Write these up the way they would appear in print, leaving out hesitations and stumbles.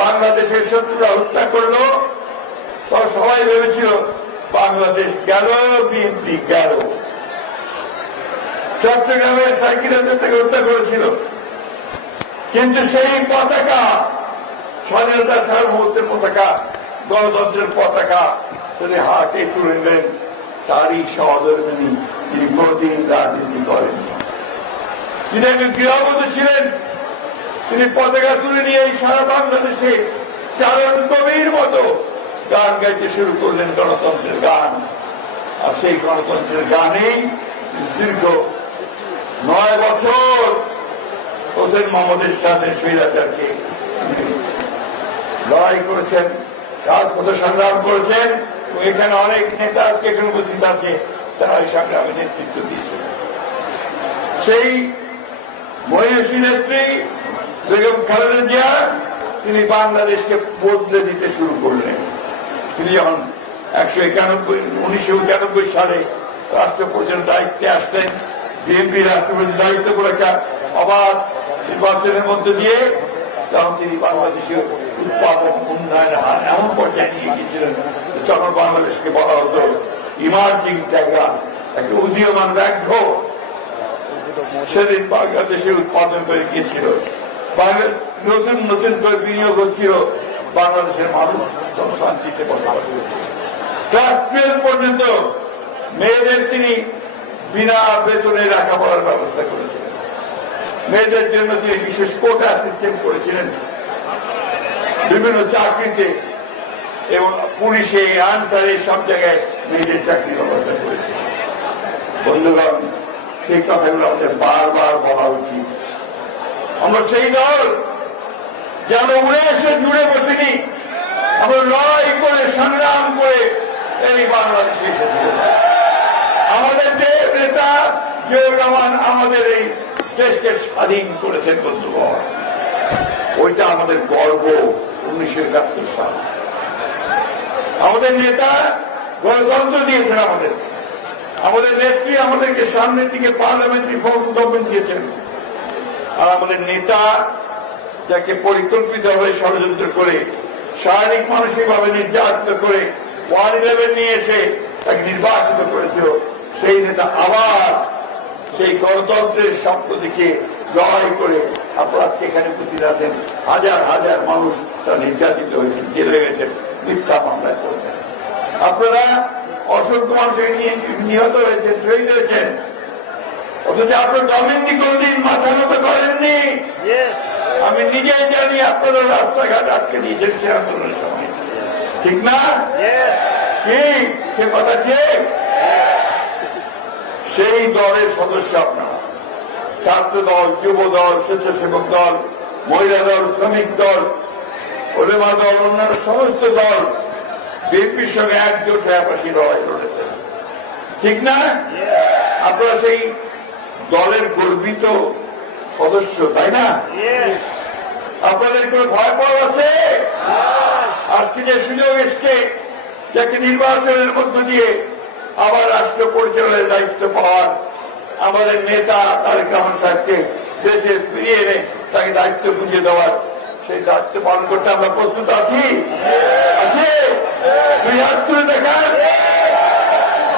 বাংলাদেশের শত্রুরা হত্যা করলো, তো সবাই ভেবেছিল বাংলাদেশ গেল, বিএনপি গেল। চট্টগ্রামের সাইকেলের থেকে হত্যা করেছিল, কিন্তু সেই পতাকা, স্বাধীনতা সার্বভৌমত্বের পতাকা, গণতন্ত্রের পতাকা তিনি হাতে তুলে নেন, তারই সহধর্মিনী তিনি কোনদিন রাজনীতি করেন। তিনি একজন গৃহবধূ ছিলেন, তিনি পতাকা তুলে নিয়ে সারা বাংলাদেশে চারণ কবির মতো গান গাইতে শুরু করলেন, গণতন্ত্রের গান। আর সেই গণতন্ত্রের গানেই দীর্ঘ 9 বছর হোসেন মোহাম্মদের সাথে স্বৈরাচারকে লড়াই করেছেন, রাজপথে সংগ্রাম করেছেন। এখানে অনেক নেতা আজকে এখানে উপস্থিত আছে, তারা এই সংগ্রামে নেতৃত্ব দিয়েছেন। সেই মহিষী নেত্রী বেগম খালেদা জিয়া তিনি বাংলাদেশকে বদলে দিতে শুরু করলেন। তিনি যখন 1991 সালে রাষ্ট্রপতির দায়িত্বে আসলেন, বিএনপি রাষ্ট্রপতির দায়িত্ব করে একটা অবাধ নির্বাচনের মধ্যে দিয়ে, তখন তিনি বাংলাদেশের উৎপাদন উন্নয়নের হার এমন পর্যায়ে নিয়ে গিয়েছিলেন, তখন বাংলাদেশকে বলা হতো ইমার্জিং টাইগার, একটা উদীয়মান ব্যাঘ্র। সেদিন বাংলাদেশে উৎপাদন করে গিয়েছিল, নতুন নতুন করে বিনিয়োগ হচ্ছিল, বাংলাদেশের মানুষ শান্তিতে বসবাস করছে। ক্লাস 12 পর্যন্ত মেয়েদের তিনি বিনা বেতনে লেখাপড়ার ব্যবস্থা করেছিলেন। মেয়েদের জন্য তিনি বিশেষ কোটা সিস্টেম করেছিলেন বিভিন্ন চাকরিতে, এবং পুলিশে, আনসারে সব জায়গায় মেয়েদের চাকরির ব্যবস্থা করেছিলেন। বন্ধুগণ, সেই কথাগুলো আমাদের বারবার বলা উচিত। আমরা সেই দল যেন উড়ে এসে জুড়ে বসিনি, আমরা লড়াই করে সংগ্রাম করে এই বাংলাদেশে এসেছি। আমাদের যে নেতা জিয়াউর রহমান আমাদের এই দেশকে স্বাধীন করেছেন বন্ধুগণ, ওইটা আমাদের গর্ব। 1971 সাল আমাদের নেতা গণতন্ত্র দিয়েছেন আমাদের নেত্রী আমাদেরকে সামনের দিকে পার্লামেন্টারি ফর্ম গভর্নমেন্ট দিয়েছেন। আর আমাদের নেতা যাকে পরিকল্পিতভাবে ষড়যন্ত্র করে, শারীরিক মানসিকভাবে নির্যাতিত করে 111 নিয়ে এসে তাকে নির্বাচিত করেছিল, সেই নেতা আবার সেই গণতন্ত্রের স্বপ্ন দিকে লড়াই করে আপনারা এখানে উপস্থিত আছেন। হাজার হাজার মানুষ তারা নির্যাতিত হয়েছেন, জেলে গেছেন, মিথ্যা মামলায় করেছেন। আপনারা অসংখ্য মানুষ নিহত হয়েছেন, শহীদ হয়েছেন, অথচ আপনার জমিনটি কোনদিন মাথা নত করেননি। আমি নিজেই জানি আপনারা রাস্তাঘাট আটকে দিয়েছেন সে আন্দোলনের সময়, ঠিক না? কি সে কথা ঠিক? সেই দলের সদস্য আপনারা, ছাত্র দল, যুব দল, স্বেচ্ছাসেবক দল, মহিলা দল, শ্রমিক দল, ওলেমা দল, অন্যান্য সমস্ত দল বিএনপির সঙ্গে একজোট হয়ে পাশে লড়াই লড়েছেন, ঠিক না? আপনারা সেই দলের গর্বিত সদস্য, তাই না? আপনাদের কোনো ভয় পাওয়া আছে? আজকে যে সুযোগ এসছে, যাকে নির্বাচনের মধ্য দিয়ে আবার রাষ্ট্র পরিচালনার দায়িত্ব পাওয়ার, আমাদের নেতা তারেক রহমান সাহেবকে দেশে ফিরিয়ে এনে তাকে দায়িত্ব বুঝিয়ে দেওয়ার, সেই দায়িত্ব পালন করতে আমরা প্রস্তুত আছি। আছে? 2 হাত তুলে দেখান।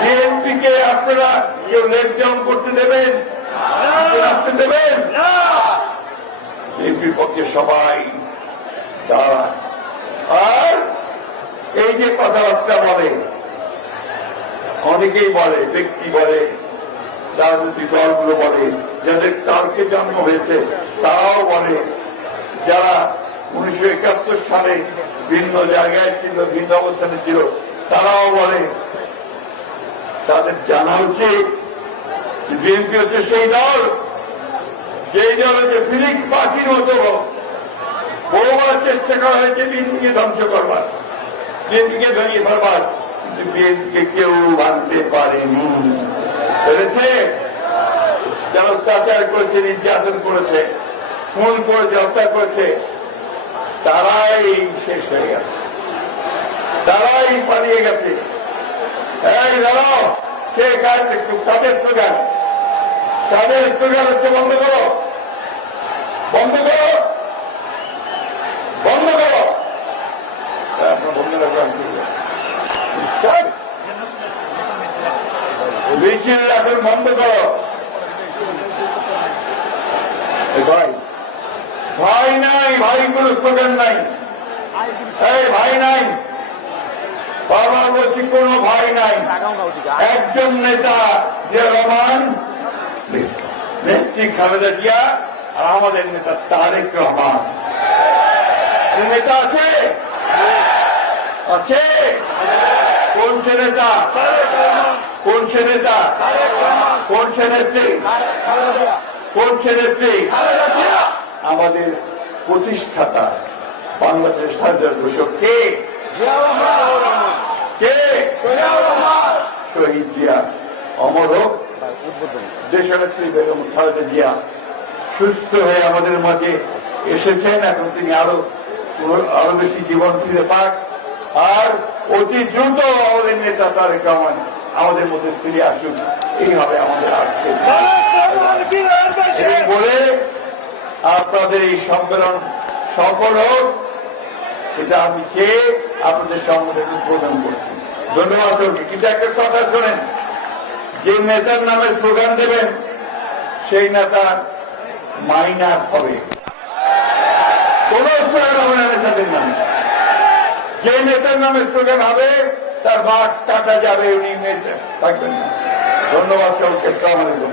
বিএনপি কে আপনারা কেউ লেগ ডাউন করতে দেবেন? রাখতে দেবেন? বিএনপির পক্ষে সবাই তারা। আর এই যে কথাবার্তা বলে, অনেকেই বলে, ব্যক্তি বলে, রাজনৈতিক দলগুলো বলে, যাদের কালকে জন্ম হয়েছে তারাও বলে, যারা 1971 সালে ভিন্ন জায়গায় ছিল, ভিন্ন অবস্থানে ছিল, তারাও বলে। তাদের জানা উচিত বিএনপি হচ্ছে সেই দল, যেই দল হচ্ছে ফিলিক্স পাখির মতো বহুবার চেষ্টা করা হয়েছে বিএনপিকে ধ্বংস করবার, বিএনপিকে ভেঙে ফেলবার, কিন্তু বিএনপিকে কেউ ভাঙতে পারেনি। পেরেছে? যারা অত্যাচার করেছে, নির্যাতন করেছে, খুন করেছে, হত্যা করেছে, তারাই শেষ হয়ে গেছে, তারাই পালিয়ে গেছে। এই দাঁড়াও, কে কাদের স্লোগান? তাদের স্লোগান হচ্ছে বন্ধ করো, বন্ধ করো, বন্ধ করো। মিছিল এখন বন্ধ করো। ভাই ভাই নাই, ভাই কোন স্লোগান নাই, এই ভাই নাই, বাবা বলছি কোন ভাই নাই। একজন নেতা জিয়া রহমান, নেত্রী খালেদা জিয়া, আর আমাদের নেতা তারেক রহমান। নেতা আছে আছে কোন সে নেতা, কোন সে নেতা, কোন সে নেত্রী, কোন সে নেত্রী? আমাদের প্রতিষ্ঠাতা বাংলাদেশ স্বাধীনতার ঘোষক কে? কে? শহীদ জিয়া। অমর হোক দেশনেত্রী বেগম খালেদা জিয়া। সুস্থ হয়ে আমাদের মাঝে এসেছেন, এখন তিনি আরো বেশি জীবন ফিরে পাক, আর অতি দ্রুত আমাদের নেতা তারেক রহমান আমাদের মধ্যে ফিরে আসুন। এই হবে আমাদের আজকে বলে আপনাদের এই সম্মেলন সফল হোক, এটা আমি চেয়ে আপনাদের সম্মেলন উদ্বোধন করছি। ধন্যবাদ। কিন্তু একটা কথা শোনেন, যে নেতার নামে স্লোগান দেবেন সেই নেতা মাইনাস হবে, কোন স্লোগান হবে না নেতাদের নামে। যে নেতার নামে স্লোগান হবে তার মাস্ক কাটা যাবে, উনি নেতা থাকবেন না। ধন্যবাদ সকলকে। আসসালামু আলাইকুম।